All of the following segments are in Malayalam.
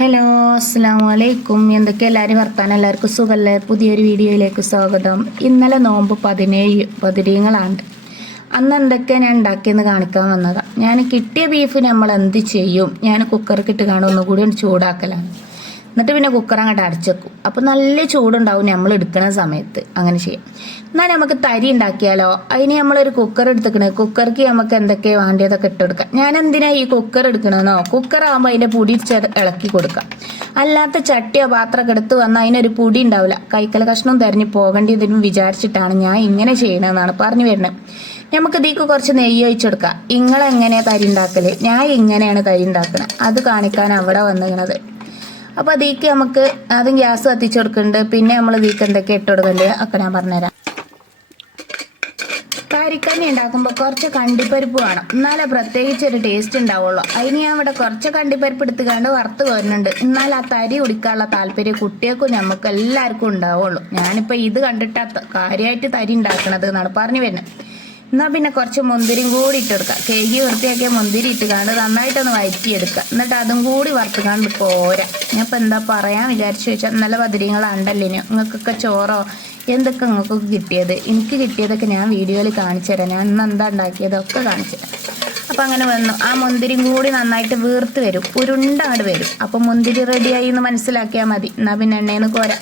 ഹലോ അസ്സാം വലൈക്കും എന്തൊക്കെ എല്ലാവരും വർത്താനം? എല്ലാവർക്കും സുഖമല്ലേ പുതിയൊരു വീഡിയോയിലേക്ക് സ്വാഗതം. ഇന്നലെ നോമ്പ് പതിനേഴ് പതിരീങ്ങളാണ് അന്ന് എന്തൊക്കെ ഞാൻ ഉണ്ടാക്കിയെന്ന് കാണിക്കാൻ വന്നതാണ് ഞാൻ കിട്ടിയ ബീഫ് നമ്മൾ എന്ത് ചെയ്യും? ഞാൻ കുക്കറിക്കിട്ട് കാണും ഒന്നുകൂടി ഒന്ന് ചൂടാക്കലാണ്. എന്നിട്ട് പിന്നെ കുക്കർ അങ്ങോട്ട് അടച്ചേക്കും അപ്പോൾ നല്ല ചൂടുണ്ടാവും നമ്മൾ എടുക്കുന്ന സമയത്ത് അങ്ങനെ ചെയ്യാം. എന്നാൽ നമുക്ക് തരി ഉണ്ടാക്കിയാലോ? അതിന് നമ്മളൊരു കുക്കർ എടുത്തിക്കണേ. കുക്കർക്ക് നമുക്ക് എന്തൊക്കെ വേണ്ടിയതൊക്കെ ഇട്ടെടുക്കാം ഞാൻ എന്തിനാ ഈ കുക്കർ എടുക്കണമെന്നോ കുക്കർ ആകുമ്പോൾ അതിന്റെ പൊടി ഇളക്കി കൊടുക്കാം. അല്ലാത്ത ചട്ടിയോ പാത്രമൊക്കെ എടുത്ത് വന്നാൽ അതിനൊരു പൊടി ഉണ്ടാവില്ല. കൈക്കല കഷ്ണവും തെരഞ്ഞു പോകേണ്ടതിനും വിചാരിച്ചിട്ടാണ് ഞാൻ ഇങ്ങനെ ചെയ്യണമെന്നാണ് പറഞ്ഞു വരുന്നത്. നമുക്ക് ഇതിക്ക് കുറച്ച് നെയ്യ് ഒഴിച്ചെടുക്കാം ഇങ്ങളെങ്ങനെയാ തരി ഉണ്ടാക്കൽ? ഞാൻ ഇങ്ങനെയാണ് തരി ഉണ്ടാക്കുന്നത് അത് കാണിക്കാൻ അവിടെ വന്നിരിക്കണത് അപ്പോൾ അതിലേക്ക് നമുക്ക് ആദ്യം ഗ്യാസ് കത്തിച്ച് കൊടുക്കുന്നുണ്ട്. പിന്നെ നമ്മൾ ഇതിക്ക് എന്തൊക്കെ ഇട്ട് കൊടുക്കണ്ടേ ഒക്കെ ഞാൻ പറഞ്ഞുതരാം. കാരിക്കണ്ണി ഉണ്ടാക്കുമ്പോൾ കുറച്ച് കണ്ടിപ്പരിപ്പ് വേണം. എന്നാലേ പ്രത്യേകിച്ച് ഒരു ടേസ്റ്റ് ഉണ്ടാവുള്ളൂ. അതിന് ഞാൻ ഇവിടെ കുറച്ച് കണ്ടിപ്പരിപ്പ് എടുത്തുകൊണ്ട് വറുത്ത് വരുന്നുണ്ട് എന്നാൽ ആ തരി കുടിക്കാനുള്ള താല്പര്യം കുട്ടികൾക്കും നമുക്ക് എല്ലാവർക്കും ഉണ്ടാവുള്ളൂ. ഞാനിപ്പോൾ ഇത് കണ്ടിട്ടാ കാര്യമായിട്ട് തരി ഉണ്ടാക്കണത് എന്നാണ് പറഞ്ഞു വരുന്നത്. എന്നാൽ പിന്നെ കുറച്ച് മുന്തിരിയും കൂടി ഇട്ടെടുക്കുക കേക്ക് വൃത്തിയാക്കിയ മുന്തിരി ഇട്ട് കാണ്ട് നന്നായിട്ടൊന്ന് വഴറ്റിയെടുക്കുക എന്നിട്ട് അതും കൂടി വറുത്ത് കാണ്ട് പോരാ. ഞാൻ ഇപ്പം എന്താ പറയാൻ വിചാരിച്ചു വെച്ചാൽ നല്ല പതിരിങ്ങളാണ്ടല്ലേ നിങ്ങൾക്കൊക്കെ ചോറോ എന്തൊക്കെ നിങ്ങൾക്ക് കിട്ടിയത്? എനിക്ക് കിട്ടിയതൊക്കെ ഞാൻ വീഡിയോയിൽ കാണിച്ചു തരാം. ഞാൻ ഇന്ന് എന്താ ഉണ്ടാക്കിയതൊക്കെ കാണിച്ചു തരാം. അപ്പം അങ്ങനെ വന്നു. ആ മുന്തിരിയും കൂടി നന്നായിട്ട് വീർത്ത് വരും. ഉരുണ്ടാട് വരും. അപ്പം മുന്തിരി റെഡിയായി എന്ന് മനസ്സിലാക്കിയാൽ മതി. എന്നാൽ പിന്നെ എണ്ണയിൽ നിന്ന് കോരാം.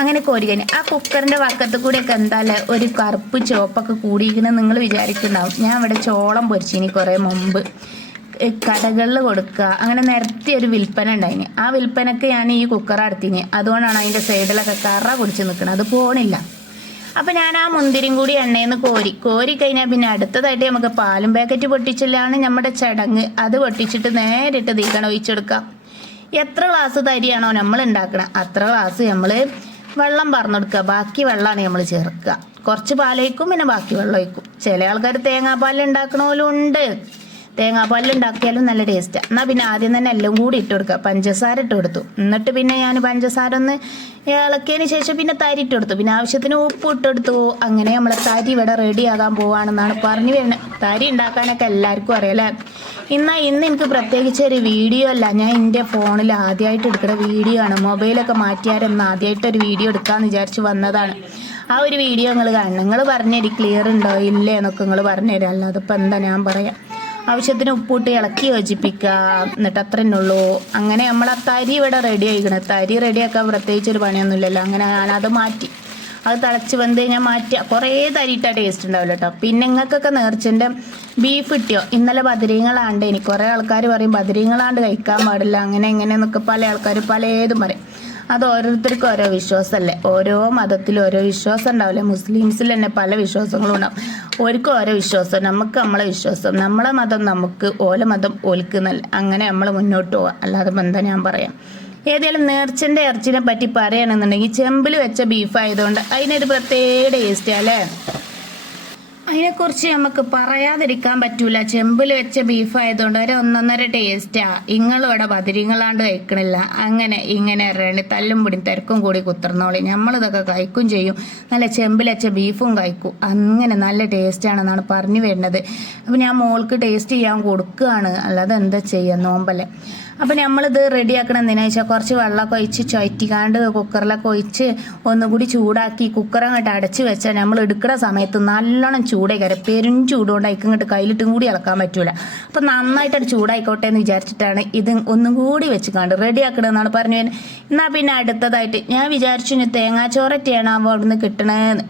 അങ്ങനെ കോരി ആ കുക്കറിന്റെ വക്കത്ത് കൂടിയൊക്കെ എന്താല്ലേ ഒരു കറുപ്പ് ചുവപ്പൊക്കെ കൂടിയിരിക്കുന്നത് നിങ്ങൾ വിചാരിക്കുന്നുണ്ടാവും. ഞാൻ ഇവിടെ ചോളം പൊരിച്ചിനി കുറേ മുമ്പ് കടകളിൽ കൊടുക്കുക അങ്ങനെ നിരത്തി ഒരു വിൽപ്പന ഉണ്ടായിന്. ആ വിൽപ്പനക്ക് ഞാൻ ഈ കുക്കർ അടുത്തിന് അതുകൊണ്ടാണ് അതിന്റെ സൈഡിലൊക്കെ കറ കുടിച്ച് നിൽക്കുന്നത് അത് പോണില്ല. അപ്പം ഞാൻ ആ മുന്തിരിയും കൂടി എണ്ണയിൽ നിന്ന് കോരി. കോരി കഴിഞ്ഞാൽ പിന്നെ അടുത്തതായിട്ട് നമുക്ക് പാലും പാക്കറ്റ് പൊട്ടിച്ചില്ലാണ് നമ്മുടെ ചടങ്ങ് അത് പൊട്ടിച്ചിട്ട് നേരിട്ട് തീക്കണം ഒഴിച്ചെടുക്കാം. എത്ര ഗ്ലാസ് തരിയാണോ നമ്മൾ ഉണ്ടാക്കണം? അത്ര ഗ്ലാസ് നമ്മൾ വെള്ളം പറഞ്ഞു കൊടുക്കുക ബാക്കി വെള്ളമാണ് നമ്മൾ ചേർക്കുക. കുറച്ച് പാലൊഴിക്കും പിന്നെ ബാക്കി വെള്ളം ഒഴിക്കും. ചില ആൾക്കാർ തേങ്ങാപ്പാൽ ഉണ്ടാക്കണോലും ഉണ്ട് തേങ്ങാപ്പാൽ ഉണ്ടാക്കിയാലും നല്ല ടേസ്റ്റാണ് എന്നാൽ പിന്നെ ആദ്യം തന്നെ എല്ലാം കൂടി ഇട്ട് കൊടുക്കുക. പഞ്ചസാര ഇട്ട് കൊടുത്തു. എന്നിട്ട് പിന്നെ ഞാൻ പഞ്ചസാര ഒന്ന് ഇളക്കിയതിന് ശേഷം പിന്നെ തരി ഇട്ട് കൊടുത്തു. പിന്നെ ആവശ്യത്തിന് ഉപ്പ് ഇട്ട് കൊടുത്തു. അങ്ങനെ നമ്മളെ തരി ഇവിടെ റെഡി ആകാൻ പോവാണെന്നാണ് പറഞ്ഞു വരുന്നത്. തരി ഉണ്ടാക്കാനൊക്കെ എല്ലാവർക്കും അറിയാലേ എന്നാൽ ഇന്ന് എനിക്ക് പ്രത്യേകിച്ച് ഒരു വീഡിയോ അല്ല. ഞാൻ എന്റെ ഫോണിൽ ആദ്യമായിട്ട് എടുക്കുന്ന വീഡിയോ ആണ്. മൊബൈലൊക്കെ മാറ്റിയാരെന്ന് ആദ്യമായിട്ട് ഒരു വീഡിയോ എടുക്കാമെന്ന് വിചാരിച്ച് വന്നതാണ്. ആ ഒരു വീഡിയോ നിങ്ങൾ കാണണം. നിങ്ങൾ പറഞ്ഞുതരി ക്ലിയർ ഉണ്ടോ? ഇല്ലേ എന്നൊക്കെ നിങ്ങൾ പറഞ്ഞുതരാം അല്ലാതെ ഇപ്പം എന്താ ഞാൻ പറയാം? ആവശ്യത്തിന് ഉപ്പിട്ട് ഇളക്കി യോജിപ്പിക്കുക എന്നിട്ട് അത്ര ഉള്ളൂ. അങ്ങനെ നമ്മൾ ആ തരി ഇവിടെ റെഡി ആയിക്കണം. തരി റെഡിയാക്കാൻ പ്രത്യേകിച്ച് ഒരു പണിയൊന്നുമില്ലല്ലോ. അങ്ങനെ ഞാനത് മാറ്റി. അത് തിളച്ച് വെന്ത് കഴിഞ്ഞാൽ മാറ്റുക കുറേ തരിയിട്ട ടേസ്റ്റ് ഉണ്ടാവില്ല കേട്ടോ പിന്നെ നിങ്ങൾക്കൊക്കെ നേർച്ചന്റെ ബീഫ് കിട്ടിയോ? ഇന്നലെ ബദരീങ്ങളാണ്ട് എനിക്ക് കുറേ ആൾക്കാർ പറയും ബദരീങ്ങളാണ്ട് കഴിക്കാൻ പാടില്ല അങ്ങനെ എങ്ങനെ എന്നൊക്കെ പല ആൾക്കാർ പലതും പറയും. അത് ഓരോരുത്തർക്കും ഓരോ വിശ്വാസമല്ലേ ഓരോ മതത്തിലും ഓരോ വിശ്വാസം ഉണ്ടാവില്ലേ? മുസ്ലിംസിൽ തന്നെ പല വിശ്വാസങ്ങളും ഉണ്ടാവും. ഓർക്കും ഓരോ വിശ്വാസം നമുക്ക് നമ്മളെ വിശ്വാസം. നമ്മളെ മതം നമുക്ക് ഓല മതം ഓൽക്ക് അങ്ങനെ നമ്മൾ മുന്നോട്ട് പോവാം. അല്ലാതെ ബന്ധം ഞാൻ പറയാം? ഏതായാലും നേർച്ചന്റെ ഇറച്ചിനെ പറ്റി പറയുകയാണെന്നുണ്ടെങ്കിൽ ചെമ്പിൽ വെച്ച ബീഫായതുകൊണ്ട് അതിനൊരു പ്രത്യേക ടേസ്റ്റ് അല്ലേ? അതിനെക്കുറിച്ച് നമുക്ക് പറയാതിരിക്കാൻ പറ്റൂല. ചെമ്പിൽ വെച്ച ബീഫായതുകൊണ്ട് ഒരു ഒന്നൊന്നര ടേസ്റ്റാ ഇങ്ങളും ഇവിടെ ബദിരിങ്ങളാണ്ട് കഴിക്കണില്ല അങ്ങനെ ഇങ്ങനെ ഇറങ്ങി തല്ലും പിടി തിരക്കും കൂടി കുത്തർന്നോളി. നമ്മളിതൊക്കെ കഴിക്കും ചെയ്യും. നല്ല ചെമ്പിൽ വെച്ച ബീഫും കഴിക്കും. അങ്ങനെ നല്ല ടേസ്റ്റാണെന്നാണ് പറഞ്ഞു വരുന്നത്. അപ്പം ഞാൻ മോൾക്ക് ടേസ്റ്റ് ചെയ്യാൻ കൊടുക്കുകയാണ്. അല്ലാതെ എന്താ ചെയ്യുക നോമ്പല്ലേ. അപ്പം നമ്മളിത് റെഡിയാക്കണം എന്തിനാ വെച്ചാൽ കുറച്ച് വെള്ളമൊക്കെ ഒഴിച്ച് ചുറ്റിക്കാണ്ട് കുക്കറിലൊക്കെ ഒഴിച്ച് ഒന്നുകൂടി ചൂടാക്കി കുക്കർ അങ്ങോട്ട് അടച്ച് വെച്ചാൽ നമ്മൾ എടുക്കുന്ന സമയത്ത് നല്ലോണം ചൂടായി കയറി പെരും ചൂടുകൊണ്ട് ഇങ്ങോട്ട് കയ്യിലിട്ടും കൂടി ഇളക്കാൻ പറ്റൂല. അപ്പം നന്നായിട്ടത് ചൂടായിക്കോട്ടെ എന്ന് വിചാരിച്ചിട്ടാണ് ഇത് ഒന്നും കൂടി വെച്ച് കണ്ട് റെഡിയാക്കണമെന്നാണ് പറഞ്ഞു എന്നാൽ പിന്നെ അടുത്തതായിട്ട് ഞാൻ വിചാരിച്ചു ഇനി തേങ്ങാച്ചോറൊക്കെയാണ് അവിടുന്ന് കിട്ടണേന്ന്.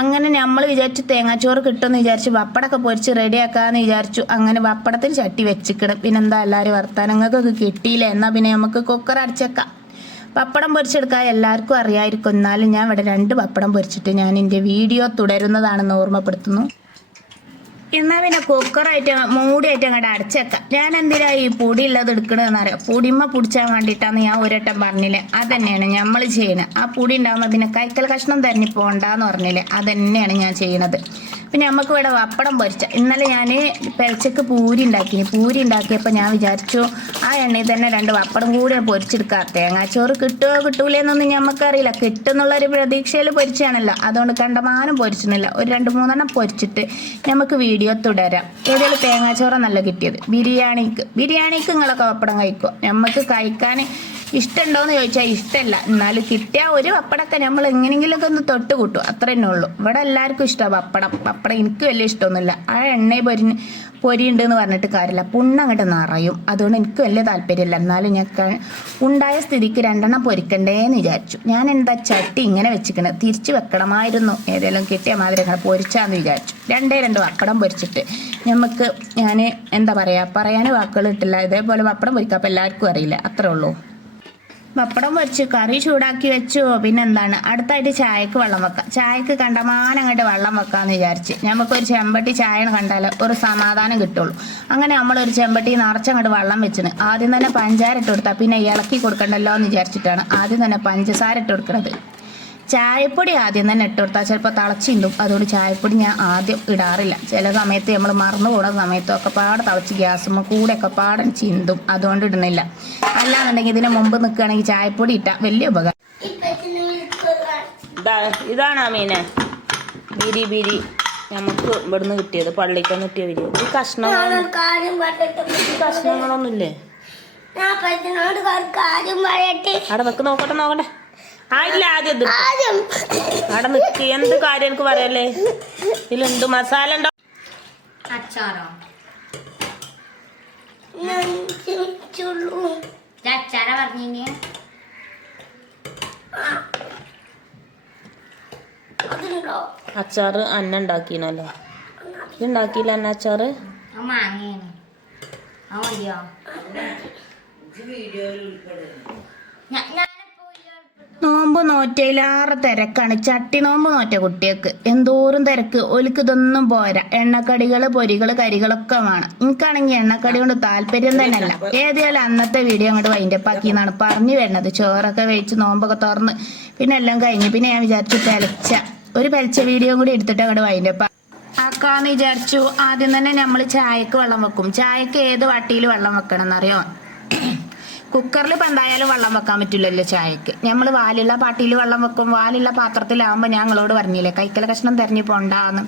അങ്ങനെ നമ്മൾ വിചാരിച്ചു തേങ്ങാച്ചോറ് കിട്ടുമെന്ന് വിചാരിച്ചു പപ്പടമൊക്കെ പൊരിച്ച് റെഡിയാക്കാമെന്ന് വിചാരിച്ചു. അങ്ങനെ പപ്പടത്തിൽ ചട്ടി വെച്ചിക്കണം പിന്നെന്താ എല്ലാവരും വർത്താനങ്ങൾക്കൊക്കെ കിട്ടിയില്ല? എന്നാൽ പിന്നെ നമുക്ക് കുക്കർ അടച്ചേക്കാം. പപ്പടം പൊരിച്ചെടുക്കാൻ എല്ലാവർക്കും അറിയായിരിക്കും. എന്നാലും ഞാൻ ഇവിടെ രണ്ട് പപ്പടം പൊരിച്ചിട്ട് ഞാൻ എന്റെ വീഡിയോ തുടരുന്നതാണെന്ന് ഓർമ്മപ്പെടുത്തുന്നു. എന്നാൽ പിന്നെ കുക്കറായിട്ട് മൂടിയായിട്ട് അങ്ങോട്ട് അടച്ചേക്കാം. ഞാൻ എന്തിനാ ഈ പൊടി ഉള്ളത് എടുക്കണമെന്ന് അറിയാം? പൊടിമ പിടിച്ചാൻ വേണ്ടിയിട്ടാന്ന് ഞാൻ ഒരട്ടം പറഞ്ഞില്ലേ? അതന്നെയാണ് നമ്മൾ ചെയ്യണത് ആ പൊടി ഉണ്ടാകുമ്പോൾ പിന്നെ കൈക്കൽ കഷ്ണം തന്നെ പോണ്ടെന്ന് പറഞ്ഞില്ലേ? അതന്നെയാണ് ഞാൻ ചെയ്യണത്. പിന്നെ നമുക്ക് ഇവിടെ പപ്പടം പൊരിച്ച ഇന്നലെ ഞാൻ പെരച്ചക്ക് പൂരി ഉണ്ടാക്കി പൂരി ഉണ്ടാക്കിയപ്പോൾ ഞാൻ വിചാരിച്ചു ആ എണ്ണയിൽ തന്നെ രണ്ട് പപ്പടം കൂടെ പൊരിച്ചെടുക്കാം. തേങ്ങാച്ചോറ് കിട്ടുമോ കിട്ടൂലേ എന്നൊന്നും ഞമ്മക്കറിയില്ല. കിട്ടുമെന്നുള്ളൊരു പ്രതീക്ഷയിൽ പൊരിച്ചാണല്ലോ അതുകൊണ്ട് കണ്ടമാനം പൊരിച്ചിട്ടില്ല ഒരു രണ്ട് മൂന്നെണ്ണം പൊരിച്ചിട്ട് നമുക്ക് വീഡിയോ തുടരാം. ഏതെങ്കിലും തേങ്ങാച്ചോറ നല്ല കിട്ടിയത്. ബിരിയാണിക്ക് ബിരിയാണിക്ക് നിങ്ങളൊക്കെ പപ്പടം കഴിക്കും നമുക്ക് കഴിക്കാൻ ഇഷ്ടമുണ്ടോയെന്ന് ചോദിച്ചാൽ ഇഷ്ടമല്ല എന്നാലും കിട്ടിയ ഒരു പപ്പടമൊക്കെ നമ്മൾ എങ്ങനെയെങ്കിലുമൊക്കെ ഒന്ന് തൊട്ട് കൂട്ടും. അത്ര തന്നെ ഉള്ളൂ. ഇവിടെ എല്ലാവർക്കും ഇഷ്ടമാണ് പപ്പടം. പപ്പടം എനിക്ക് വലിയ ഇഷ്ടമൊന്നുമില്ല. ആ എണ്ണയെ പൊരി പൊരിയുണ്ട് എന്ന് പറഞ്ഞിട്ട് കാര്യമില്ല. പുണ്ണ അങ്ങോട്ട് നിറയും. അതുകൊണ്ട് എനിക്ക് വലിയ താല്പര്യമില്ല. എന്നാലും ഞാൻ ഉണ്ടായ സ്ഥിതിക്ക് രണ്ടെണ്ണം പൊരിക്കണ്ടേന്ന് വിചാരിച്ചു. ഞാൻ എന്താ ചട്ടി ഇങ്ങനെ വെച്ചിക്കണത് തിരിച്ചു വെക്കണമായിരുന്നു. ഏതെങ്കിലും കിട്ടിയ മാതിരി അങ്ങനെ പൊരിച്ചാന്ന് വിചാരിച്ചു. രണ്ടേ രണ്ട് പപ്പടം പൊരിച്ചിട്ട് നമുക്ക് ഞാൻ എന്താ പറയുക പറയാൻ വാക്കുകൾ കിട്ടില്ല. ഇതേപോലെ പപ്പടം പൊരിക്കാം. അപ്പം എല്ലാവർക്കും അറിയില്ല. അത്രേ ഉള്ളൂ. പപ്പടം പൊരിച്ചു കറി ചൂടാക്കി വെച്ചു. പിന്നെന്താണ് അടുത്തായിട്ട് ചായക്ക് വെള്ളം വെക്കാം. ചായക്ക് കണ്ടമാനം അങ്ങോട്ട് വെള്ളം വെക്കാന്ന് വിചാരിച്ച്. നമുക്കൊരു ചെമ്പട്ടി ചായ കണ്ടാൽ ഒരു സമാധാനം കിട്ടുള്ളൂ. അങ്ങനെ നമ്മളൊരു ചെമ്പട്ടി നിറച്ചങ്ങോട്ട് വെള്ളം വെച്ചിന്. ആദ്യം തന്നെ പഞ്ചാര ഇട്ട് കൊടുത്താൽ പിന്നെ ഇളക്കി കൊടുക്കണ്ടല്ലോ എന്ന് വിചാരിച്ചിട്ടാണ് ആദ്യം തന്നെ പഞ്ചസാര ഇട്ട് കൊടുക്കുന്നത് ചായപ്പൊടി ആദ്യം തന്നെ ഇട്ട് കൊടുത്താൽ ചിലപ്പോൾ തിളച്ചിന്തും അതുകൊണ്ട് ചായപ്പൊടി ഞാൻ ആദ്യം ഇടാറില്ല. ചില സമയത്ത് നമ്മൾ മറന്നു പോകുന്ന സമയത്തൊക്കെ പാടെ തിളച്ച് കൂടെ കൂടെയൊക്കെ പാടെ ചിന്തും. അതുകൊണ്ട് ഇടുന്നില്ല. അല്ലാന്നുണ്ടെങ്കിൽ ഇതിന് മുമ്പ് നിൽക്കുകയാണെങ്കിൽ ചായപ്പൊടി ഇട്ടാൽ വലിയ ഉപകാരം. ഇതാ ഇതാണ് മീനെ. ബിരി ബിരി നമുക്ക് ഇവിടുന്ന് കിട്ടിയത്. പള്ളിക്കാൻ കിട്ടിയ ബിരി. ഈ കഷ്ണങ്ങൾ കഷ്ണങ്ങളൊന്നുമില്ലേ? ഞാൻ പറ്റുന്നോട് കാര്യം പറയട്ടെ? അവിടെ നോക്കട്ടെ നോക്കട്ടെ. ആയില്ല ആദ്യം ആദ്യം. അവിടെ നിൽക്ക് എന്ത് കാര്യം എനിക്ക് പറയല്ലേ? ഇതിലുണ്ട് മസാല ഉണ്ടോ? അച്ചാറോ? അച്ചാറ പറഞ്ഞിനി. അച്ചാറ് അന്ന ഉണ്ടാക്കിനല്ലോ. ഇതുണ്ടാക്കിയില്ല അന്ന അച്ചാറ്? ആ മാങ്ങയാണ്. ആ മതിയോ? വീഡിയോയിൽ നോമ്പ് നോറ്റയിലാറെ തിരക്കാണ്. ചട്ടി നോമ്പ് നോറ്റ കുട്ടികൾക്ക്. എന്തോരം തിരക്ക്. ഒലിക്ക് ഇതൊന്നും പോരാ. എണ്ണക്കടികൾ പൊരികൾ കരികളൊക്കെ വേണം. എനിക്കാണെങ്കിൽ എണ്ണക്കടി കൊണ്ട് താല്പര്യം തന്നെ അല്ല ഏതായാലും അന്നത്തെ വീഡിയോ അങ്ങോട്ട് വൈൻഡപ്പാക്കി എന്നാണ് പറഞ്ഞു വരുന്നത്. ചോറൊക്കെ വെച്ച് നോമ്പൊക്കെ തുറന്ന് പിന്നെ എല്ലാം കഴിഞ്ഞ്. പിന്നെ ഞാൻ വിചാരിച്ചു പെലച്ച ഒരു പെലച്ച വീഡിയോ കൂടി എടുത്തിട്ട് അങ്ങോട്ട് വൈൻഡപ്പ് ആക്കാന്ന് വിചാരിച്ചു. ആദ്യം തന്നെ നമ്മൾ ചായക്ക് വെള്ളം വെക്കും. ചായക്ക് ഏത് വട്ടിയിൽ വെള്ളം വെക്കണം എന്നറിയോ കുക്കറിൽ ഇപ്പം എന്തായാലും വെള്ളം വെക്കാൻ പറ്റില്ലല്ലോ ചായക്ക്. നമ്മൾ വാലുള്ള പാട്ടിയിൽ വെള്ളം വെക്കും. വാലുള്ള പാത്രത്തിലാവുമ്പോൾ ഞങ്ങളോട് പറഞ്ഞില്ലേ കൈക്കല കഷ്ണം തെരഞ്ഞു പോണ്ടാന്ന്.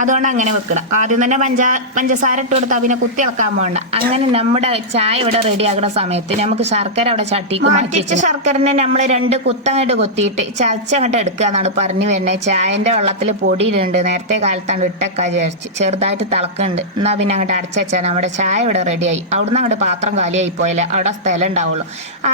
അതുകൊണ്ട് അങ്ങനെ വെക്കണം. ആദ്യം തന്നെ പഞ്ചാ പഞ്ചസാര ഇട്ട് കൊടുത്താൽ പിന്നെ കുത്തി ഇളക്കാൻ പോകണ്ട അങ്ങനെ നമ്മുടെ ചായ ഇവിടെ റെഡി ആകുന്ന സമയത്ത് നമുക്ക് ശർക്കര അവിടെ ചട്ടിക്ക് മാറ്റിച്ച ശർക്കരനെ നമ്മൾ രണ്ട് കുത്തങ്ങോട്ട് കൊത്തിയിട്ട് ചതച്ചങ്ങോട്ട് എടുക്കുക എന്നാണ് പറഞ്ഞു വരുന്നത്. ചായന്റെ വെള്ളത്തിൽ പൊടി ഇടുന്നുണ്ട് നേരത്തെ കാലത്താണ് ഇട്ടൊക്കെ വിചാരിച്ച്. ചെറുതായിട്ട് തിളക്കുന്നുണ്ട് എന്നാൽ പിന്നെ അങ്ങോട്ട് അടച്ചു വെച്ചാൽ നമ്മുടെ ചായ ഇവിടെ റെഡിയായി അവിടുന്ന് അങ്ങോട്ട് പാത്രം കാലിയായി പോയാലേ അവിടെ സ്ഥലം ഉണ്ടാവുള്ളൂ.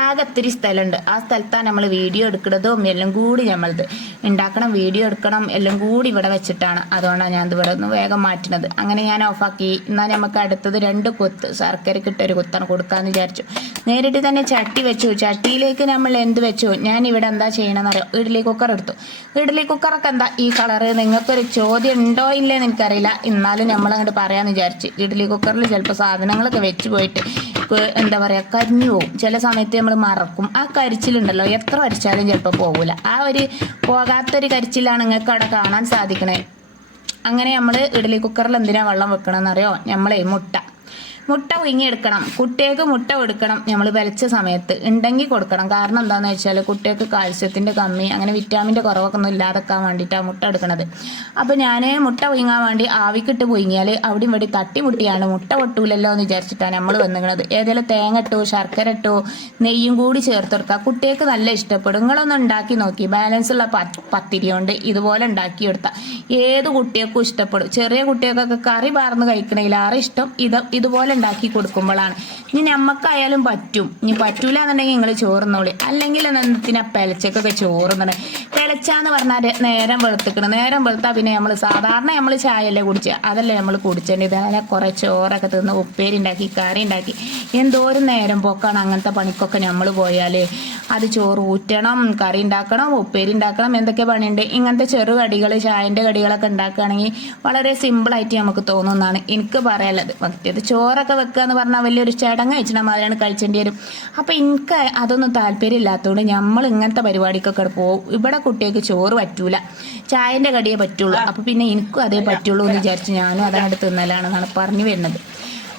ആകെ ഒത്തിരി സ്ഥലമുണ്ട്. ആ സ്ഥലത്താണ് നമ്മൾ വീഡിയോ എടുക്കുന്നതും എല്ലാം കൂടി നമ്മളത് ഉണ്ടാക്കണം വീഡിയോ എടുക്കണം എല്ലാം കൂടി ഇവിടെ വെച്ചിട്ടാണ്. അതുകൊണ്ടാണ് ഞാൻ ഇവിടെ ഒന്ന് വേഗം മാറ്റുന്നത്. അങ്ങനെ ഞാൻ ഓഫാക്കി എന്നാൽ നമുക്ക് അടുത്തത് രണ്ട് കുത്ത് ശർക്കരക്ക് ഇട്ടൊരു കുത്താണ് കൊടുക്കാമെന്ന് വിചാരിച്ചു. നേരിട്ട് തന്നെ ചട്ടി വെച്ചു. ചട്ടിയിലേക്ക് നമ്മൾ എന്ത് വെച്ചു? ഞാൻ ഇവിടെ എന്താ ചെയ്യണമെന്ന് അറിയാം. ഇഡ്ഡലി കുക്കർ എടുത്തു. ഇഡ്ഡലി കുക്കറൊക്കെ എന്താ? ഈ കളറ് നിങ്ങൾക്കൊരു ചോദ്യം ഉണ്ടോ ഇല്ലേ എനിക്കറിയില്ല. എന്നാലും നമ്മൾ അങ്ങോട്ട് പറയാമെന്ന് വിചാരിച്ചു. ഇഡ്ഡലി കുക്കറിൽ ചിലപ്പോൾ സാധനങ്ങളൊക്കെ വെച്ച് പോയിട്ട് ക്ക് എന്താ പറയുക കരിഞ്ഞു പോകും. ചില സമയത്ത് നമ്മൾ മറക്കും. ആ കരിച്ചിലുണ്ടല്ലോ എത്ര വരച്ചാലും ചിലപ്പോൾ പോകില്ല ആ ഒരു പോകാത്തൊരു കരിച്ചിലാണ് നിങ്ങൾക്ക് അവിടെ കാണാൻ സാധിക്കണേ. അങ്ങനെ നമ്മൾ ഇഡ്ഡലി കുക്കറിൽ എന്തിനാ വെള്ളം വെക്കണമെന്നറിയോ നമ്മളെ മുട്ട. മുട്ട പുഴുങ്ങിയെടുക്കണം. കുട്ടികൾക്ക് മുട്ട കൊടുക്കണം നമ്മൾ വലിച്ച സമയത്ത്. ഉണ്ടെങ്കിൽ കൊടുക്കണം. കാരണം എന്താണെന്ന് വെച്ചാൽ കുട്ടികൾക്ക് കാൽസ്യത്തിന്റെ കമ്മി അങ്ങനെ വിറ്റാമിന്റെ കുറവൊക്കെ ഒന്നും ഇല്ലാതെക്കാൻ വേണ്ടിയിട്ടാണ് മുട്ട എടുക്കണത്. അപ്പോൾ ഞാൻ മുട്ട വിങ്ങാൻ വേണ്ടി ആവിക്കിട്ട് പൊയിങ്ങിയാൽ അവിടെയും ഇവിടെ തട്ടിമുട്ടിയാണ്. മുട്ട പൊട്ടൂലല്ലോ എന്ന് വിചാരിച്ചിട്ടാണ് നമ്മൾ വന്നിരിക്കുന്നത് ഏതെങ്കിലും തേങ്ങ ഇട്ടോ ശർക്കര ഇട്ടോ നെയ്യും കൂടി ചേർത്ത് കൊടുക്കുക കുട്ടികൾക്ക് നല്ല ഇഷ്ടപ്പെടും. നിങ്ങളൊന്ന് ഉണ്ടാക്കി നോക്കി. ബാലൻസ് ഉള്ള പത്തിരി കൊണ്ട് ഇതുപോലെ ഉണ്ടാക്കി കൊടുത്താൽ ഏത് കുട്ടികൾക്കും ഇഷ്ടപ്പെടും. ചെറിയ കുട്ടികൾക്കൊക്കെ കറി പാർന്ന് കഴിക്കണേലേറെ ഇഷ്ടം. ഇത് ഇതുപോലെ ഉണ്ടാക്കി കൊടുക്കുമ്പോഴാണ് ഇനി നമ്മക്കായാലും പറ്റും. ഇനി പറ്റൂല എന്നുണ്ടെങ്കിൽ നിങ്ങൾ ചോറുന്നോളി അല്ലെങ്കിൽ എന്തിനാ പെലച്ചക്കൊക്കെ ചോറുന്നത് പെലച്ചാന്ന് പറഞ്ഞാൽ നേരം വെളുത്തിക്കണം. നേരം വെളുത്താൽ പിന്നെ നമ്മൾ സാധാരണ നമ്മൾ ചായയല്ലേ കുടിച്ച്? അതല്ലേ നമ്മൾ കുടിച്ചേണ്ടത്. അങ്ങനെ കുറേ ചോറൊക്കെ തിന്ന് ഉപ്പേരി ഉണ്ടാക്കി കറി ഉണ്ടാക്കി. എന്തോരം നേരം പോക്കാണ് അങ്ങനത്തെ പണിക്കൊക്കെ നമ്മൾ പോയാൽ അത് ചോറ് ഊറ്റണം കറി ഉണ്ടാക്കണം ഉപ്പേരി ഉണ്ടാക്കണം എന്തൊക്കെ പണിയുണ്ട്. ഇങ്ങനത്തെ ചെറു കടികൾ ചായന്റെ കടികളൊക്കെ ഉണ്ടാക്കുകയാണെങ്കിൽ വളരെ സിമ്പിളായിട്ട് നമുക്ക് തോന്നുന്നതാണ്. എനിക്ക് പറയാനുള്ളത്. മറ്റേത് ചോറൊക്കെ വെക്കുക എന്ന് പറഞ്ഞാൽ വലിയൊരു ചടങ്ങ് വെച്ചിട്ട് മാതിരിയാണ് കഴിച്ചേണ്ടി വരും. അപ്പം എനിക്ക് അതൊന്നും താല്പര്യമില്ലാത്തതുകൊണ്ട് നമ്മൾ ഇങ്ങനത്തെ പരിപാടിക്കൊക്കെ പോകും. ഇവിടെ കുട്ടികൾക്ക് ചോറ് പറ്റൂല. ചായന്റെ കടിയേ പറ്റുള്ളൂ. അപ്പം പിന്നെ എനിക്കും അതേ പറ്റുള്ളൂ എന്ന് വിചാരിച്ച് ഞാനും അതങ്ങോട്ട് തിന്നലാണെന്നാണ് പറഞ്ഞു വരുന്നത്.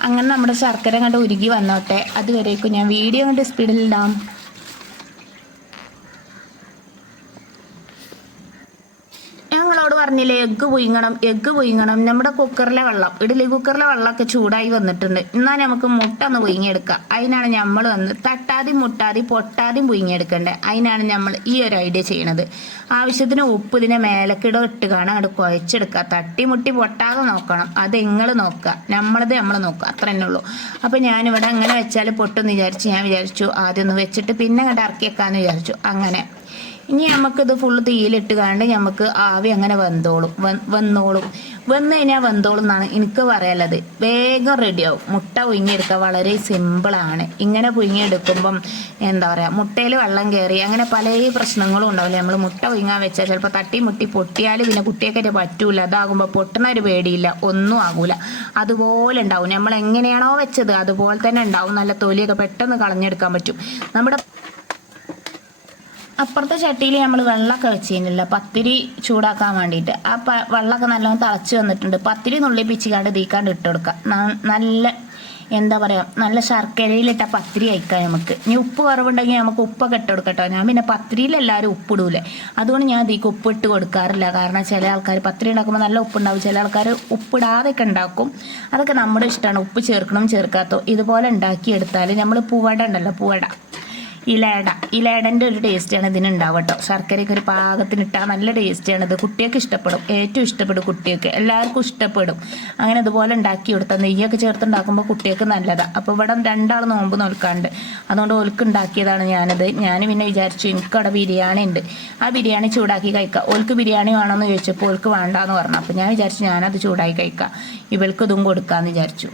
അങ്ങനെ നമ്മുടെ ശർക്കര കണ്ട് ഉരുകി വന്നോട്ടെ. അതുവരേക്കും ഞാൻ വീഡിയോ കണ്ട് സ്പീഡിലിടാം ഞങ്ങളോട് പറഞ്ഞ പറഞ്ഞില്ലേ എഗ്ഗ് പുയിങ്ങണം എഗ്ഗ് പുയിങ്ങണം നമ്മുടെ കുക്കറിലെ വെള്ളം ഇഡലി കുക്കറിലെ വെള്ളമൊക്കെ ചൂടായി വന്നിട്ടുണ്ട്. എന്നാൽ നമുക്ക് മുട്ട ഒന്ന് പുഴുങ്ങിയെടുക്കാം. അതിനാണ് നമ്മൾ വന്ന് തട്ടാതി മുട്ടാതി പൊട്ടാതി പുഴുങ്ങിയെടുക്കണ്ടേ. അതിനാണ് നമ്മൾ ഈ ഒരു ഐഡിയ ചെയ്യണത്. ആവശ്യത്തിന് ഉപ്പ് ഇതിനെ മേലക്കിടോ ഇട്ട് കാണാൻ അങ്ങോട്ട് കുഴച്ചെടുക്കുക തട്ടി മുട്ടി പൊട്ടാതെ നോക്കണം. അത് നിങ്ങൾ നോക്കുക. നമ്മളത് നമ്മൾ നോക്കുക. അത്ര തന്നെ ഉള്ളൂ. അപ്പോൾ ഞാനിവിടെ അങ്ങനെ വെച്ചാൽ പൊട്ടെന്ന് വിചാരിച്ച് ഞാൻ വിചാരിച്ചു ആദ്യം ഒന്ന് വെച്ചിട്ട് പിന്നെ അങ്ങോട്ട് ഇറക്കി വെക്കാമെന്ന് വിചാരിച്ചു. അങ്ങനെ. ഇനി നമുക്കിത് ഫുള്ള് തീയിലിട്ട് കാണ്ട് നമുക്ക് ആവി അങ്ങനെ വെന്തോളും. വന്നോളും. വന്നു കഴിഞ്ഞാൽ വെന്തോളും എന്നാണ് എനിക്ക് പറയാനുള്ളത്. വേഗം റെഡിയാവും മുട്ട പുഴുങ്ങിയെടുക്കുക വളരെ സിമ്പിളാണ് ഇങ്ങനെ പുഴുങ്ങിയെടുക്കുമ്പം എന്താ പറയുക മുട്ടയിൽ വെള്ളം കയറി അങ്ങനെ പല പ്രശ്നങ്ങളും ഉണ്ടാവില്ല? നമ്മൾ മുട്ട പുഴുങ്ങാൻ വെച്ചാൽ ചിലപ്പോൾ തട്ടി മുട്ടി പൊട്ടിയാൽ പിന്നെ കുട്ടിയൊക്കെ പറ്റൂല. അതാകുമ്പോൾ പൊട്ടണ ഒരു പേടിയില്ല. ഒന്നും ആകൂല. അതുപോലെ ഉണ്ടാവും. നമ്മൾ എങ്ങനെയാണോ വെച്ചത് അതുപോലെ തന്നെ ഉണ്ടാവും. നല്ല തൊലിയൊക്കെ പെട്ടെന്ന് കളഞ്ഞെടുക്കാൻ പറ്റും. നമ്മുടെ അപ്പുറത്തെ ചട്ടിയിൽ നമ്മൾ വെള്ളമൊക്കെ വെച്ചിരുന്നില്ല. പത്തിരി ചൂടാക്കാൻ വേണ്ടിയിട്ട്. ആ പ വെള്ളമൊക്കെ നല്ലോണം തിളച്ച് വന്നിട്ടുണ്ട്. പത്തിരി നുള്ളി പിച്ചിക്കാണ്ട് തീക്കാണ്ട് ഇട്ട് കൊടുക്കുക. നല്ല എന്താ പറയുക നല്ല ശർക്കരയിലിട്ട പത്തിരി അയക്കാം നമുക്ക്. ഇനി ഉപ്പ് കുറവുണ്ടെങ്കിൽ നമുക്ക് ഉപ്പൊക്കെ ഇട്ട് കൊടുക്കട്ടോ ഞാൻ പിന്നെ പത്തിരിയിൽ എല്ലാവരും ഉപ്പിടൂലേ അതുകൊണ്ട് ഞാൻ ഇതിക്ക് ഉപ്പ് ഇട്ട് കൊടുക്കാറില്ല. കാരണം ചില ആൾക്കാർ പത്തിരി ഉണ്ടാക്കുമ്പോൾ നല്ല ഉപ്പുണ്ടാവും ചില ആൾക്കാർ ഉപ്പിടാതെയൊക്കെ ഉണ്ടാക്കും. അതൊക്കെ നമ്മുടെ ഇഷ്ടമാണ്. ഉപ്പ് ചേർക്കണം ചേർക്കാത്തോ ഇതുപോലെ ഉണ്ടാക്കിയെടുത്താൽ നമ്മൾ പൂവട ഉണ്ടല്ലോ പൂവട. ഇലയട. ഇലേടന്റെ ഒരു ടേസ്റ്റാണ് ഇതിന് ഉണ്ടാവുക കേട്ടോ ശർക്കരയൊക്കെ ഒരു പാകത്തിന് ഇട്ടാൽ നല്ല ടേസ്റ്റാണ് ഇത്. കുട്ടിയൊക്കെ ഇഷ്ടപ്പെടും. ഏറ്റവും ഇഷ്ടപ്പെടും കുട്ടിയൊക്കെ. എല്ലാവർക്കും ഇഷ്ടപ്പെടും. അങ്ങനെ ഇതുപോലെ ഉണ്ടാക്കി കൊടുത്താൽ നെയ്യൊക്കെ ചേർത്ത് ഉണ്ടാക്കുമ്പോൾ കുട്ടികൾക്ക് നല്ലതാണ് അപ്പോൾ ഇവിടെ രണ്ടാൾ നോമ്പ് നോൽക്കാണ്ട്. അതുകൊണ്ട് ഓൽക്ക് ഉണ്ടാക്കിയതാണ് ഞാനത്. ഞാൻ പിന്നെ വിചാരിച്ചു എനിക്കവിടെ ബിരിയാണി ഉണ്ട്. ആ ബിരിയാണി ചൂടാക്കി കഴിക്കാം. ഓൽക്ക് ബിരിയാണി വേണമെന്ന് ചോദിച്ചപ്പോൾ ഓൽക്ക് വേണ്ടാന്ന് പറഞ്ഞു. അപ്പോൾ ഞാൻ വിചാരിച്ചു ഞാനത് ചൂടാക്കി കഴിക്കാം. ഇവൾക്ക് ഇതും കൊടുക്കാമെന്ന് വിചാരിച്ചു.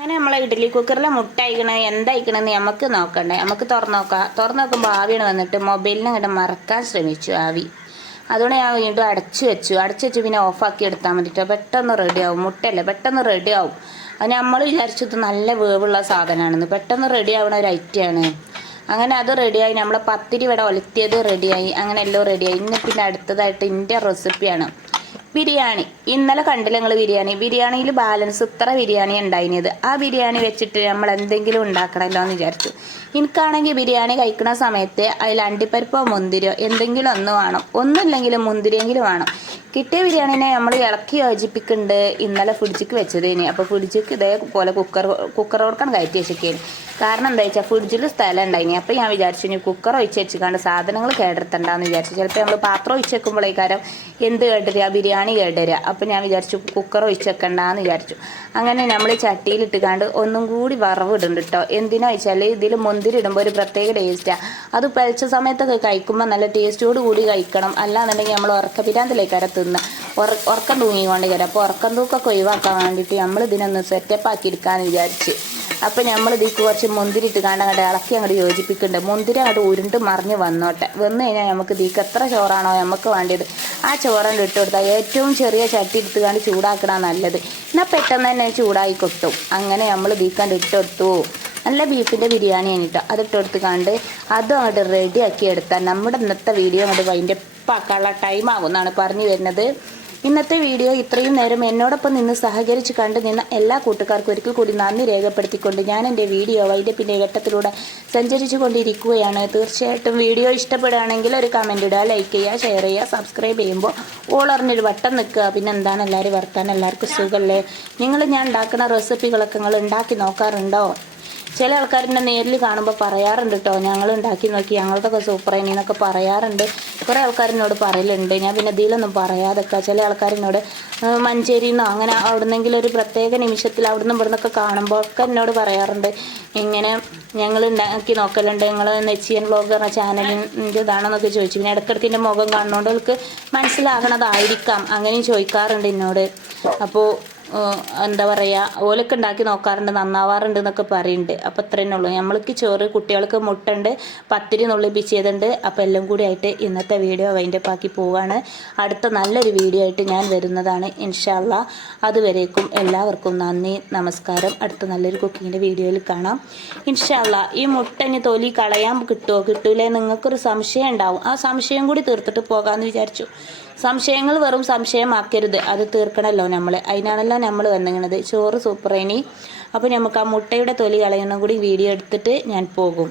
അങ്ങനെ നമ്മളെ ഇഡ്ഡലി കുക്കറിൽ മുട്ട അയക്കണ എന്തായിക്കണമെന്ന് നമുക്ക് നോക്കണ്ടേ. നമുക്ക് തുറന്നു നോക്കാം. തുറന്നു നോക്കുമ്പോൾ ആവിയാണ് വന്നിട്ട് മൊബൈലിനെ അങ്ങോട്ട് മറക്കാൻ ശ്രമിച്ചു ആവി. അതുകൊണ്ട് ഞാൻ വീണ്ടും അടച്ചു വെച്ചു. അടച്ചു വെച്ച് പിന്നെ ഓഫാക്കി എടുത്താൽ മതിട്ടോ പെട്ടെന്ന് റെഡിയാവും മുട്ടയല്ലേ? പെട്ടെന്ന് റെഡിയാവും അത് നമ്മൾ വിചാരിച്ചത് നല്ല വേവുള്ള സാധനമാണെന്ന് പെട്ടെന്ന് റെഡി ആവുന്ന ഒരു ഐറ്റമാണ് അങ്ങനെ അത് റെഡിയായി നമ്മൾ പത്തിരി ഇവിടെ ഒലത്തിയത് റെഡിയായി അങ്ങനെ എല്ലാം റെഡിയായി ഇന്ന് പിന്നെ അടുത്തതായിട്ട് ഇന്റെ റെസിപ്പിയാണ് ബിരിയാണി. ഇന്നലെ കണ്ടില്ല നിങ്ങൾ ബിരിയാണി? ബിരിയാണിയിൽ ബാലൻസ് ഇത്ര ബിരിയാണി ഉണ്ടായിരുന്നത് ആ ബിരിയാണി വെച്ചിട്ട് നമ്മൾ എന്തെങ്കിലും ഉണ്ടാക്കണമല്ലോ എന്ന് വിചാരിച്ചു. എനിക്കാണെങ്കിൽ ബിരിയാണി കഴിക്കുന്ന സമയത്ത് അതിൽ അണ്ടിപ്പരിപ്പോ മുന്തിരിയോ എന്തെങ്കിലും ഒന്ന് വേണം. ഒന്നുമില്ലെങ്കിലും മുന്തിരിയെങ്കിലും വേണം. കിട്ടിയ ബിരിയാണിനെ നമ്മൾ ഇളക്കി യോജിപ്പിക്കുന്നുണ്ട്. ഇന്നലെ ഫ്രിഡ്ജിക്ക് വെച്ചതേനി. അപ്പോൾ ഫ്രിഡ്ജിക്ക് ഇതേപോലെ കുക്കർ കുക്കറോടക്കാണ് കയറ്റി വെച്ചേക്കേന്. കാരണം എന്താ വെച്ചാൽ ഫ്രിഡ്ജിൽ സ്ഥലം ഉണ്ടായിനി. അപ്പോൾ ഞാൻ വിചാരിച്ചു ഇനി കുക്കർ ഒഴിച്ച് വെച്ചിക്കാണ്ട് സാധനങ്ങൾ കേടെടുത്തണ്ടെന്ന് വിചാരിച്ചു. ചിലപ്പോൾ നമ്മൾ പാത്രം ഒഴിച്ച് വെക്കുമ്പോഴേക്കാരം എന്ത് കേട്ടരുക ബിരിയാണി കേട്ടരുക അപ്പോൾ ഞാൻ വിചാരിച്ചു കുക്കർ ഒഴിച്ച് വെക്കണ്ടെന്ന് വിചാരിച്ചു. അങ്ങനെ നമ്മൾ ചട്ടിയിലിട്ടുകാണ്ട് ഒന്നും കൂടി വറവ് ഇടുന്നുണ്ട് കേട്ടോ എന്തിനാ വെച്ചാൽ ഇതിൽ മുന്തിരി ഇടുമ്പോൾ ഒരു പ്രത്യേക ടേസ്റ്റാണ് അത് പഴിച്ച സമയത്തൊക്കെ കഴിക്കുമ്പോൾ നല്ല ടേസ്റ്റോട് കൂടി കഴിക്കണം. അല്ലാന്നുണ്ടെങ്കിൽ നമ്മൾ ഉറക്ക ഉറക്കപിരാന്തിലേക്കാരം തിന്നുക ഉറ ഉറക്കം തൂങ്ങിക്കൊണ്ട് കയറാം അപ്പോൾ ഉറക്കം തൂക്കൊക്കെ ഒഴിവാക്കാൻ വേണ്ടിയിട്ട് നമ്മൾ ഇതിനൊന്ന് സെറ്റപ്പ് ആക്കി എടുക്കാമെന്ന് വിചാരിച്ച്. അപ്പം നമ്മൾ ഇതിക്ക് കുറച്ച് മുന്തിരി ഇട്ട് കാണ്ട് അങ്ങോട്ട് ഇളക്കി അങ്ങോട്ട് യോജിപ്പിക്കുന്നുണ്ട് മുന്തിരി അങ്ങോട്ട് ഉരുണ്ട് മറിഞ്ഞ് വന്നോട്ടെ. വന്നു കഴിഞ്ഞാൽ നമുക്ക് ഇതിക്ക് എത്ര ചോറാണോ നമുക്ക് വേണ്ടിയത് ആ ചോറണ്ട് ഇട്ട് കൊടുത്താൽ ഏറ്റവും ചെറിയ ചട്ടി എടുത്ത് കണ്ട് ചൂടാക്കണ നല്ലത്. എന്നാൽ പെട്ടെന്ന് തന്നെ ചൂടായി കൊട്ടും. അങ്ങനെ നമ്മൾ ഇതിക്കണ്ട് ഇട്ട് കൊടുത്തു. നല്ല ബീഫിന്റെ ബിരിയാണി കഴിഞ്ഞിട്ട് അത് കൊടുത്ത് കണ്ട് അതും അങ്ങോട്ട് റെഡിയാക്കി എടുത്താൽ നമ്മുടെ ഇന്നത്തെ വീഡിയോ അങ്ങോട്ട് അതിന്റെ പാക്കാനുള്ള ടൈം ആകുമെന്നാണ് പറഞ്ഞു വരുന്നത്. ഇന്നത്തെ വീഡിയോ ഇത്രയും നേരം എന്നോടൊപ്പം നിന്ന് സഹകരിച്ച് കണ്ടു നിന്ന എല്ലാ കൂട്ടുകാർക്കും ഒരിക്കൽ കൂടി നന്ദി രേഖപ്പെടുത്തിക്കൊണ്ട് ഞാൻ എന്റെ വീഡിയോ വൈൻഡപ്പിന്റെ ഘട്ടത്തിലൂടെ സഞ്ചരിച്ചു കൊണ്ടിരിക്കുകയാണ്. തീർച്ചയായിട്ടും വീഡിയോ ഇഷ്ടപ്പെടുകയാണെങ്കിൽ ഒരു കമന്റ് ഇടുക ലൈക്ക് ചെയ്യുക ഷെയർ ചെയ്യുക സബ്സ്ക്രൈബ് ചെയ്യുമ്പോൾ ഓളറിഞ്ഞൊരു വട്ടം നിൽക്കുക. പിന്നെ എന്താണ് എല്ലാവരും വർത്താൻ എല്ലാവർക്കും സുഖമല്ലേ? നിങ്ങൾ ഞാൻ ഉണ്ടാക്കുന്ന റെസിപ്പികളൊക്കെ നിങ്ങൾ ഉണ്ടാക്കി നോക്കാറുണ്ടോ? ചില ആൾക്കാർ എന്നെ നേരിൽ കാണുമ്പോൾ പറയാറുണ്ട് കേട്ടോ ഞങ്ങൾ ഉണ്ടാക്കി നോക്കി ഞങ്ങൾക്കൊക്കെ സൂപ്പർ എന്നൊക്കെ പറയാറുണ്ട്. കുറേ ആൾക്കാരിനോട് പറയലുണ്ട്. ഞാൻ പിന്നെ ഇതിലൊന്നും പറയാതൊക്കെ. ചില ആൾക്കാരിനോട് മഞ്ചേരിയിൽ നിന്നോ അങ്ങനെ അവിടുന്നെങ്കിലും ഒരു പ്രത്യേക നിമിഷത്തിൽ അവിടുന്ന് ഇവിടുന്നൊക്കെ കാണുമ്പോൾ ഒക്കെ എന്നോട് പറയാറുണ്ട്. ഇങ്ങനെ ഞങ്ങൾ ഉണ്ടാക്കി നോക്കലുണ്ട്. നിങ്ങൾ നെച്ചിയൻ ബ്ലോഗ് എന്ന ചാനലിന്റെ ഇതാണെന്നൊക്കെ ചോദിച്ചു. പിന്നെ ഇടയ്ക്കിടയ്ക്ക് എന്റെ മുഖം കാണുന്നതുകൊണ്ട് അവൾക്ക് മനസ്സിലാകണതായിരിക്കാം. അങ്ങനെയും ചോദിക്കാറുണ്ട് എന്നോട് അപ്പോൾ എന്താ പറയുക ഓലൊക്കെ ഉണ്ടാക്കി നോക്കാറുണ്ട് നന്നാവാറുണ്ട് എന്നൊക്കെ പറയുന്നുണ്ട് അപ്പോൾ ഇത്രയേ ഉള്ളൂ. നമ്മൾക്ക് ചോറ് കുട്ടികൾക്ക് മുട്ടുണ്ട് പത്തിരി നുള്ളി ചെയ്തിട്ടുണ്ട് അപ്പോൾ എല്ലാം കൂടി ആയിട്ട് ഇന്നത്തെ വീഡിയോ വൈൻഡപ്പ് ആക്കി പോവുകയാണ് അടുത്ത നല്ലൊരു വീഡിയോ ആയിട്ട് ഞാൻ വരുന്നതാണ്. ഇൻഷാല്ല അതുവരേക്കും എല്ലാവർക്കും നന്ദി നമസ്കാരം. അടുത്ത നല്ലൊരു കുക്കിങ്ങിന്റെ വീഡിയോയിൽ കാണാം. ഇൻഷാല്ല ഈ മുട്ടന് തൊലി കളയാൻ കിട്ടുമോ കിട്ടൂലേ നിങ്ങൾക്കൊരു സംശയം ഉണ്ടാവും. ആ സംശയം കൂടി തീർത്തിട്ട് പോകാമെന്ന് വിചാരിച്ചു. സംശയങ്ങൾ വെറും സംശയമാക്കരുത്. അത് തീർക്കണമല്ലോ നമ്മൾ അതിനാണല്ലോ നമ്മൾ വന്നിങ്ങണത്. ചോറ് സൂപ്പറേനി. അപ്പോൾ നമുക്ക് ആ മുട്ടയുടെ തൊലി കളയുന്ന കൂടി വീഡിയോ എടുത്തിട്ട് ഞാൻ പോകും.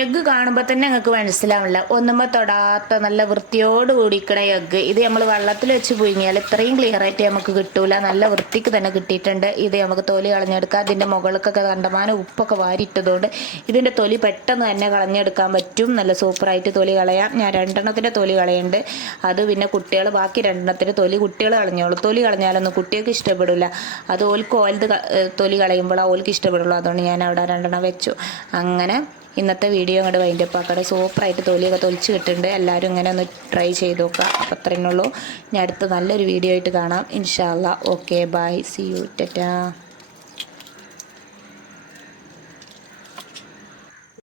എഗ്ഗ് കാണുമ്പോൾ തന്നെ നിങ്ങൾക്ക് മനസ്സിലാവില്ല. ഒന്നുമ്പോൾ തൊടാത്ത നല്ല വൃത്തിയോട് കൂടിക്കണ എഗ്ഗ് ഇത് നമ്മൾ വെള്ളത്തിൽ വെച്ച് പുഴുങ്ങിയാൽ ഇത്രയും ക്ലിയർ ആയിട്ട് നമുക്ക് കിട്ടൂല. നല്ല വൃത്തിക്ക് തന്നെ കിട്ടിയിട്ടുണ്ട്. ഇത് നമുക്ക് തൊലി കളഞ്ഞെടുക്കാം. അതിന്റെ മുകൾക്കൊക്കെ കണ്ടമാനം ഉപ്പൊക്കെ വാരിയിട്ടതുകൊണ്ട് ഇതിന്റെ തൊലി പെട്ടെന്ന് തന്നെ കളഞ്ഞെടുക്കാൻ പറ്റും. നല്ല സൂപ്പറായിട്ട് തൊലി കളയാം. ഞാൻ രണ്ടെണ്ണത്തിന്റെ തൊലി കളയുന്നുണ്ട്. അത് പിന്നെ കുട്ടികൾ ബാക്കി രണ്ടെണ്ണത്തിന്റെ തൊലി കുട്ടികൾ കളഞ്ഞോളൂ. തൊലി കളഞ്ഞാലൊന്നും കുട്ടികൾക്ക് ഇഷ്ടപ്പെടില്ല അത് ഓൽക്ക് ഓൽത് തൊലി കളയുമ്പോൾ ഓൽക്ക് ഇഷ്ടപ്പെടുള്ളൂ. അതുകൊണ്ട് ഞാൻ അവിടെ രണ്ടെണ്ണം വെച്ചു. അങ്ങനെ ഇന്നത്തെ വീഡിയോ അങ്ങോട്ട് വൈൻഡപ്പ് ആക്കട്ടെ സൂപ്പറായിട്ട് തൊലിയൊക്കെ തൊലിച്ച് കിട്ടുന്നുണ്ട് എല്ലാവരും ഇങ്ങനെ ഒന്ന് ട്രൈ ചെയ്ത് നോക്കുക അപ്പം അത്രയേ ഉള്ളൂ. ഞാൻ അടുത്ത നല്ലൊരു വീഡിയോ ആയിട്ട് കാണാം. ഇൻഷാല്ല okay bye see you tata